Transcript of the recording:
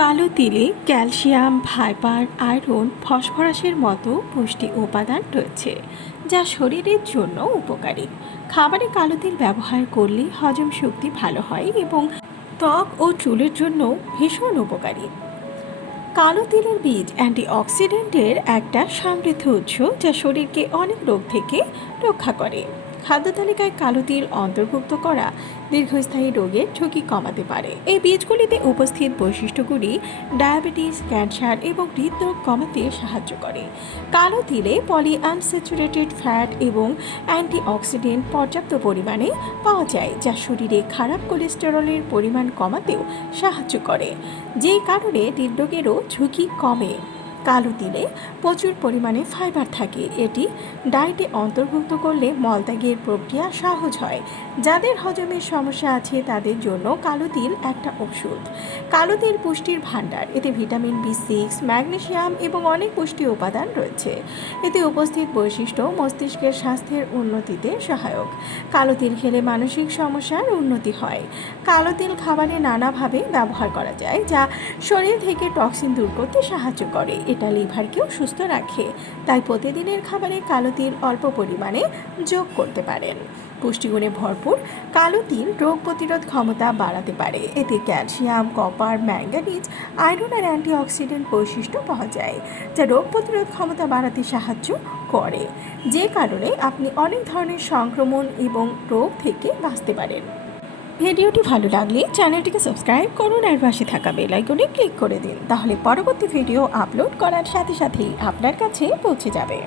কালো তিলে calcium, fibre, iron, ফসফরাসের মতো পুষ্টি উপাদান রয়েছে, যা শরীরের জন্য উপকারী। খাবারে কালো তিল ব্যবহার করলে হজম শক্তি ভালো হয় এবং ত্বক ও চুলের জন্য ভীষণ উপকারী। কালো তিলের বীজ অ্যান্টিঅক্সিডেন্টের একটা সমৃদ্ধ উৎস, যা শরীরকে অনেক রোগ থেকে রক্ষা করে। খাদ্য তালিকায় কালো তিল অন্তর্ভুক্ত করা দীর্ঘস্থায়ী রোগের ঝুঁকি কমাতে পারে। এই বীজগুলিতে উপস্থিত বৈশিষ্ট্যগুলি ডায়াবেটিস, ক্যান্সার এবং হৃদরোগ কমাতে সাহায্য করে। কালো তিলে পলি আনস্যাচুরেটেড ফ্যাট এবং অ্যান্টিঅক্সিডেন্ট পর্যাপ্ত পরিমাণে পাওয়া যায়, যা শরীরে খারাপ কোলেস্টেরলের পরিমাণ কমাতেও সাহায্য করে, যেই কারণে হৃদরোগেরও ঝুঁকি কমে। কালো তিলে প্রচুর পরিমাণে ফাইবার থাকে। এটি ডায়েটে অন্তর্ভুক্ত করলে মলত্যাগের প্রক্রিয়া সহজ হয়। যাদের হজমের সমস্যা আছে তাদের জন্য কালো তিল একটা ওষুধ। কালো তিল পুষ্টির ভাণ্ডার। এতে ভিটামিন B6, ম্যাগনেসিয়াম এবং অনেক পুষ্টি উপাদান রয়েছে। এতে উপস্থিত বৈশিষ্ট্য মস্তিষ্কের স্বাস্থ্যের উন্নতিতে সহায়ক। কালো তিল খেলে মানসিক সমস্যার উন্নতি হয়। কালো তিল খাবারে নানাভাবে ব্যবহার করা যায়, যা শরীর থেকে টক্সিন দূর করতে সাহায্য করে। এটা লিভারকেও সুস্থ রাখে। তাই প্রতিদিনের খাবারে কালো তিল অল্প পরিমাণে যোগ করতে পারেন। পুষ্টিগুণে ভরপুর কালো তিল রোগ প্রতিরোধ ক্ষমতা বাড়াতে পারে। এতে ক্যালসিয়াম, কপার, ম্যাঙ্গানিজ, আয়রন আর অ্যান্টিঅক্সিডেন্ট বৈশিষ্ট্য পাওয়া যায়, যা রোগ প্রতিরোধ ক্ষমতা বাড়াতে সাহায্য করে, যে কারণে আপনি অনেক ধরনের সংক্রমণ এবং রোগ থেকে বাঁচতে পারেন। ভিডিওটি ভালো লাগলে চ্যানেলটিকে সাবস্ক্রাইব করুন আর পাশে থাকা বেল আইকনে ক্লিক করে দিন। তাহলে পরবর্তী ভিডিও আপলোড করার সাথে সাথেই আপনার কাছে পৌঁছে যাবে।